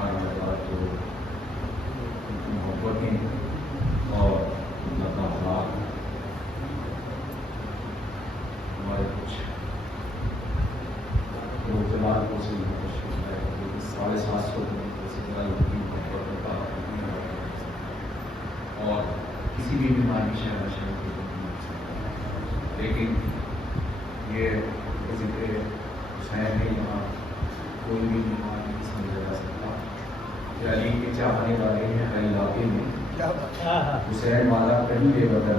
جو محبتیں اور اخلاق ہمارے کچھ روزگار کو سے 750 سے زیادہ اور کسی بھی بیماری شہر لیکن یہ ذکر حسین ہے، یہاں کوئی بھی بیماری نہیں سمجھا جا سکتا کہ علی کے چاہنے والے ہیں ہر علاقے میں، حسین والا کہیں بے بدل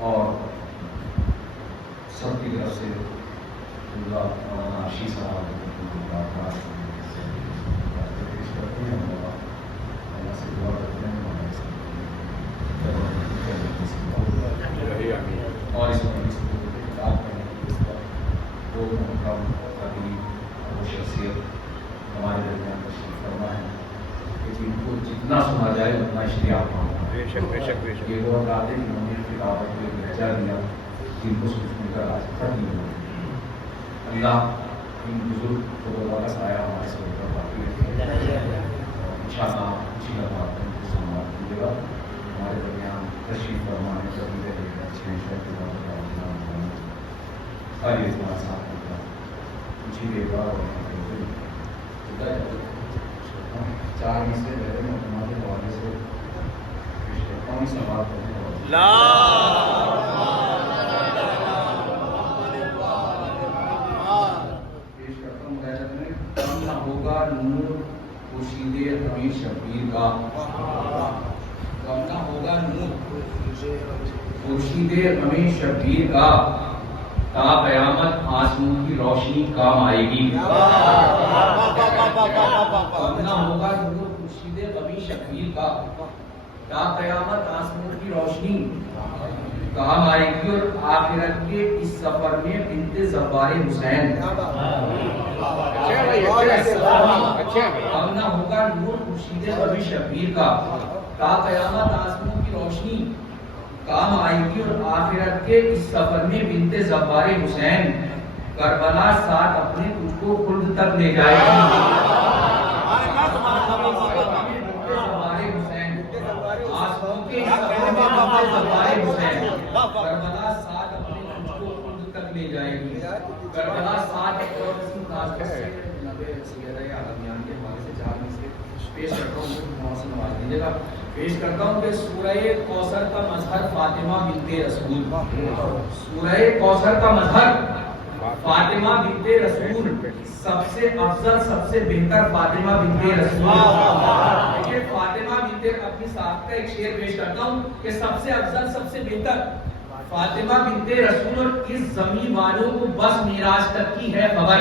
اور سب کی طرف سے عاشی صاحب پیش کرتے ہیں، اللہ سے دعا کرتے ہیں اور اس میں کتاب پڑھنے کی وہ محترم وہ شخصیت ہمارے درمیان تشریف فرما ہے کہ جن کو جتنا سنا جائے اتنا اشتیاق مانگا۔ یہ وہ افراد ہیں جنہوں نے کتابوں کو ایک لہجہ دیا جن کو سننے کا راستہ نہیں ہوا۔ اللہ ان بزرگ کو کا سایہ ہمارے سر پر باقی رکھے، انشاءاللہ اچھی بات ہے سنوات کیجیے گا۔ ہمارے درمیان تشریف فرما ہے ساری اعتبار صاحب ہوگا اچھی دیکھا اور 4 حصے پہلے میں ہمارے حوالے سے پیش کرتا ہوں سوال کرنے پیش کرتا ہوں کم نہ ہوگا نور خورشید امیر شبیر کا، کم نہ ہوگا نور خورشید امیر شبیر کا، تا قیامت آسموں کی روشنی کام آئے گی۔ کم نہ ہوگا نور خورشید امیر شبیر کا، تا قیامت آسموں کی روشنی کام آئے گی، اور آخرت کے اس سفر میں بنت زبار حسین۔ کم نہ ہوگا نور خورشید امیر شبیر کا، تا قیامت آسموں کی روشنی کام آئے گی، اور آخرت کے اس سفر میں بنت زبار حسین کربلا ساتھ اپنے تجھ کو خلد تک لے جائے گی۔ آسموں کے اس سفر میں بنت زبار حسین کربلا ساتھ اپنے تجھ کو خلد تک لے جائے گی۔ کربلا ساتھ پیش کرتا ہوں کہ سورہ کوثر کا مظہر فاطمہ بنت رسول، سورہ کوثر کا مظہر فاطمہ بنت رسول، سب سے افضل سب سے بہتر فاطمہ بنت رسول۔ دیکھیں فاطمہ بنت، اپنی صاحب کا ایک شعر پیش کرتا ہوں کہ سب سے افضل سب سے بہتر فاطمہ بنت رسول، اور اس زمین والوں کو بس معراج تک کی ہے خبر۔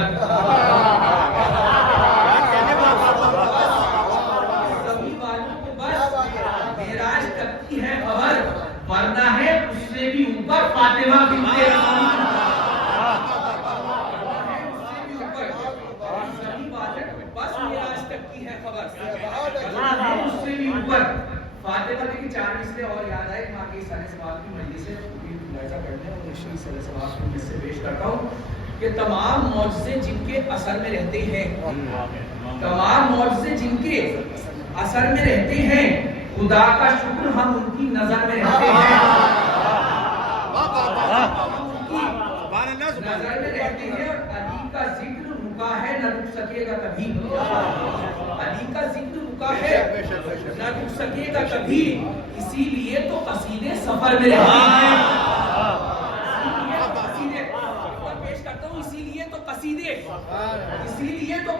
ورنہ ہے اس سے بھی اوپر فاطمہ بنت رسول، بس معراج تک کی ہے خبر، اس سے بھی اوپر فاطمہ کی 4 مثلیں اور یاد آئے۔ ماں کے سارے سوال کی مجلس سے ملاحظہ کرنے اور اسی سارے سوال کو مجھ سے پیش کرتا ہوں کہ تمام معجزے جن کے اثر میں رہتے ہیں، تمام معجزے جن کے اثر میں رہتے ہیں، خدا کا شکر ہم ان کی نظر میں رہتے ہیں، نظر میں رہتے ہیں، اور علی کا ذکر رکا ہے نہ رک سکے گا کبھی، علی کا ذکر رکا ہے نہ رک سکے گا کبھی، اسی لیے تو قصیدے سفر میں رہتے ہیں۔ پیش کرتا ہوں اسی لیے تو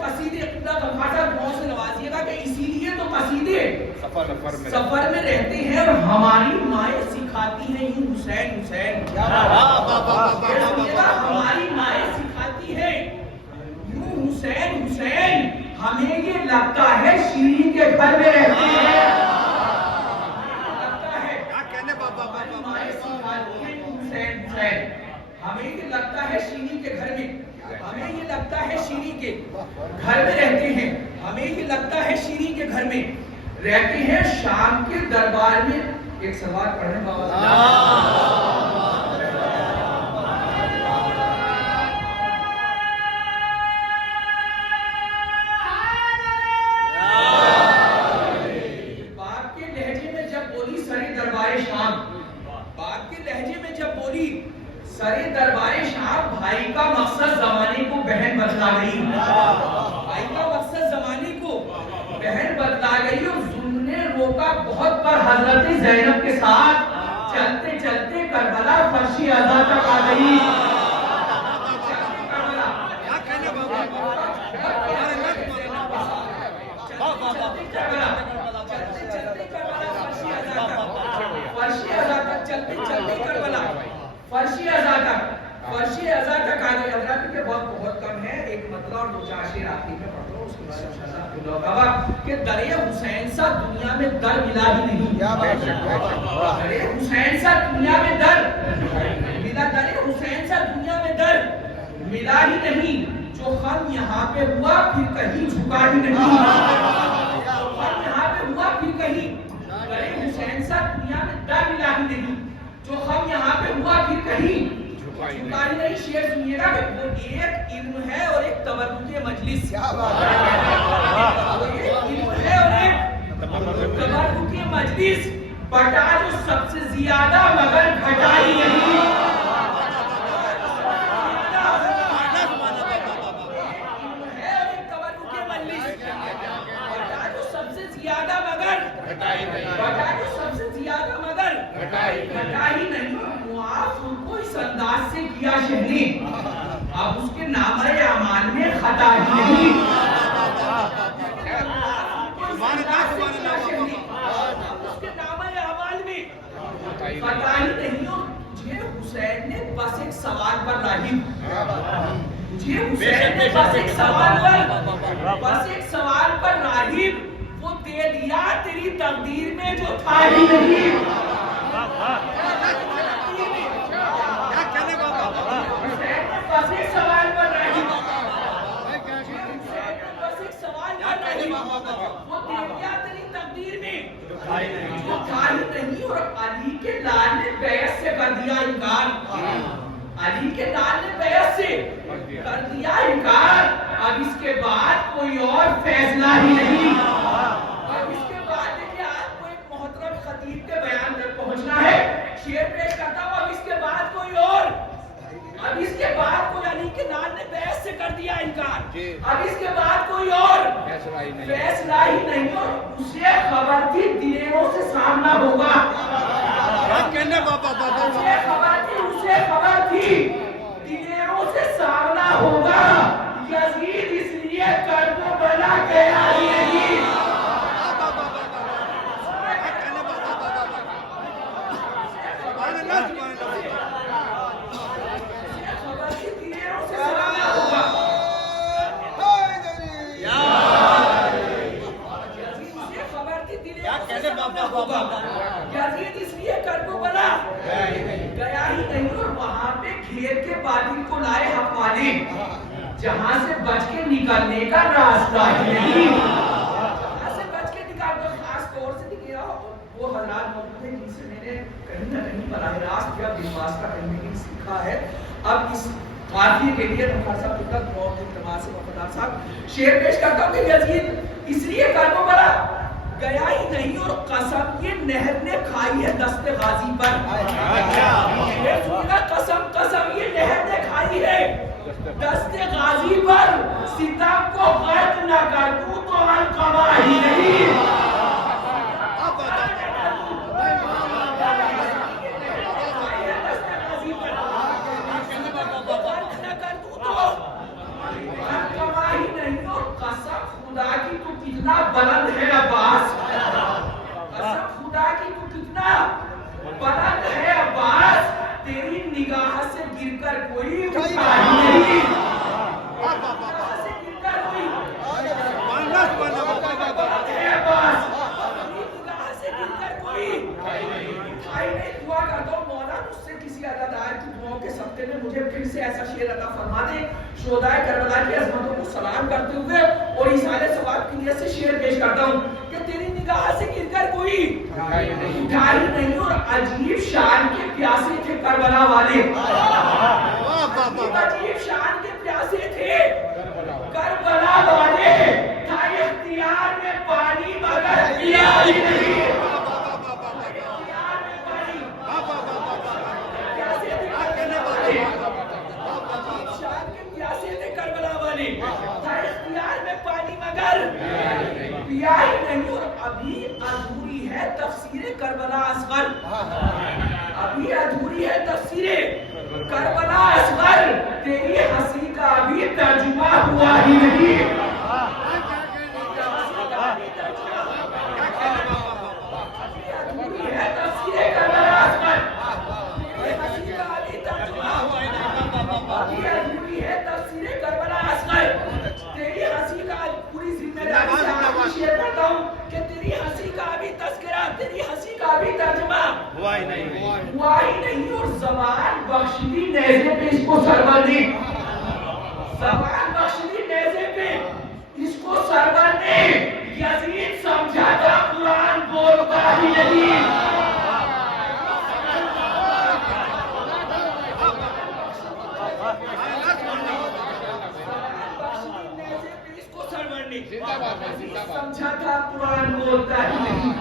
قصیدے خدا غمخاطر بہت سے نوازیے گا کہ اسی لیے تو قصیدے سفر میں رہتے ہیں، اور ہماری مائیں سکھاتی ہیں یوں حسین حسین، ہماری مائیں سکھاتی ہیں یوں حسین حسین، ہمیں یہ لگتا ہے شیریں کے گھر میں رہتے ہیں، لگتا ہے ہماری مائیں سکھاتی ہیں یوں حسین حسین، ہمیں یہ لگتا ہے شیریں کے گھر میں، ہمیں یہ لگتا ہے شیریں کے گھر میں رہتے ہیں، ہمیں یہ لگتا ہے شیریں کے گھر میں رہتے ہیں، شام کے دربار میں۔ ایک سوال پڑھنے بابا جب بولی سرے دربار شاہ بھائی کا مقصد زمانے کو بہن بتلا گئی، بھائی کا مقصد زمانے کو بہن بتلا گئی، اور ظلم نے روکا بہت پر حضرت زینب کے ساتھ چلتے چلتے کربلا فرشی ازا تک آ گئی۔ فرشی ازا تک آ گئی۔ حضرات کے وقت بہت کم ہے، ایک مطلب اور دو چار شعر آخری میں پڑھ لو، اس کے بعد انشاءاللہ پھر لوگ کہ درے حسین سا دنیا میں در ملا ہی نہیں، درے حسین سا دنیا میں در ملا، درے حسین سا دنیا میں در ملا ہی نہیں، جو خم یہاں پہ ہوا پھر کہیں جھکا ہی نہیں، خم یہاں پہ ہوا پھر کہیں، درے حسین سا دنیا میں در ملا ہی نہیں، جو خم یہاں پہ ہوا پھر کہیں جھکا ہی نہیں۔ شعر سنیے گا کہ وہ ایک علم ہے اور ایک تبرک مجلس، ایک علم ہے اور ایک تبرک مجلس، بٹا جو سب سے زیادہ مگر گھٹا ہی نہیں، اس انداز سے کیا شہنی اب اس کے نامہ اعمال میں خطا ہی نہیں، اس کے نامہ اعمال میں خطا ہی نہیں۔ اور مجھے حسین نے بس ایک سوال پر راغب، مجھے حسین نے بس ایک سوال پر راغب وہ دے دیا تیری تقدیر میں جو تھا ہی نہیں، بس ایک سوال پر راغب، بس ایک سوال پر راغب وہ دے دیا تیری تقدیر میں جو تھا ہی نہیں۔ اور علی کے لال نے بیعت سے کر دیا انکار، علی کے لال نے بیعت سے کر دیا انکار، اب اس کے بعد کوئی اور فیصلہ ہی نہیں، اب اس کے بعد دیکھیں آپ کو ایک محترم خطیب کے بیان تک پہنچنا ہے، شعر پیش کرتا ہوں، اب اس کے بعد کوئی اور، اب اس کے بعد کوئی علی کے لال نے بیعت سے کر دیا انکار، اب اس کے بعد کوئی اور فیصلہ ہی نہیں، اور اسے خبر تھی دلیروں سے سامنا ہوگا، اسے خبر تھی دلیروں سے سامنا ہوگا، یزید اس لیے کرب و بلا گیا ہی نہیں، یزید اس لیے کرب و بلا گیا ہی نہیں، اور وہاں پہ گھیر کے باطل کو لائے حق والے، جہاں سے بچ کے نکلنے کا راستہ ہی نہیں، جہاں سے بچ کے نکالنے کا خاص طور سے دکھا وہ حضرات موجود ہیں جن سے میں نے کہیں نہ کہیں براہ راست یا بالواسطہ کہیں نہ کہیں سیکھا ہے۔ اب اس قافیے کے لیے نوکر صاحب خدمت بہت اعتماد سے وفادار صاحب شعر پیش کرتا ہوں کہ یزید اس لیے کرب و بلا گیا ہی نہیں، اور قسم یہ نہر نے کھائی ہے دست غازی پر، قسم یہ نہر نے کھائی ہے دست غازی پر، ستم کو غرق نہ کر دوں تو القبا ہی نہیں، خدا کی تو کتنا بلند ہے عباس، قسم خدا کی تو کتنا بلند ہے عباس، تیری نگاہ سے گر کر کوئی اٹھا ہی نہیں، نگاہ سے گر کر کوئی بلند ہے عباس، تیری نگاہ سے گر کر کوئی اٹھا ہی نہیں۔ دعا کرتا ہوں مولا مجھ سے کسی عزادار کی دعاؤں کے صدقے میں مجھے پھر سے ایسا شعر عطا فرما دے، شہدائے کربلا کی عظمتوں کو سلام کرتے ہوئے اور ایصال ثواب کی نیت سے شعر پیش کرتا ہوں کہ تیری نگاہ سے گر کر کوئی اٹھا ہی نہیں، اور عجیب شان کے پیاسے تھے کربلا والے، عجیب شان کے پیاسے تھے کربلا والے، تھا اختیار میں پانی مگر پیا ہی نہیں، اختیار میں پانی تفسیر کربلا اصغر، ابھی ادھوری ہے تفسیر کربلا اصغر، تیری ہنسی کا ابھی ترجمہ ہوا ہی نہیں۔ ہوا ہی نہیں، اور زبان بخشی نیزے پہ اس کو سرور دی، زبان بخشی نیزے پہ اس کو سرور دی، یزید سمجھا تھا قرآن بولتا ہی نہیں۔ سمجھا تھا قرآن بولتا ہی نہیں،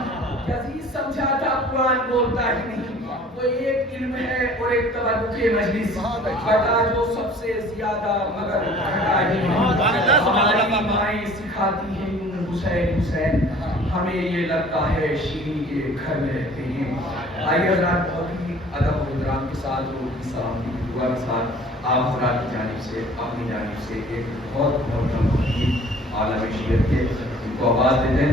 یزید سمجھا تھا قرآن بولتا ہی نہیں۔ وہ ایک علم ہے اور ایک تبرک مجلس، بتا جو سب سے زیادہ مگر گھٹا ہی نہیں۔ ہماری مائیں سکھاتی ہیں حسین حسین، ہمیں یہ لگتا ہے شیریں کے گھر میں رہتے ہیں۔ آئیے حضرات بہت ہی ادب و احترام کے ساتھ اور کی سلامتی کی دعا کے ساتھ آپ حضرات کی جانب سے اپنی جانب سے ایک بہت بہت عالم شریعت کے کو آواز دیتے ہیں۔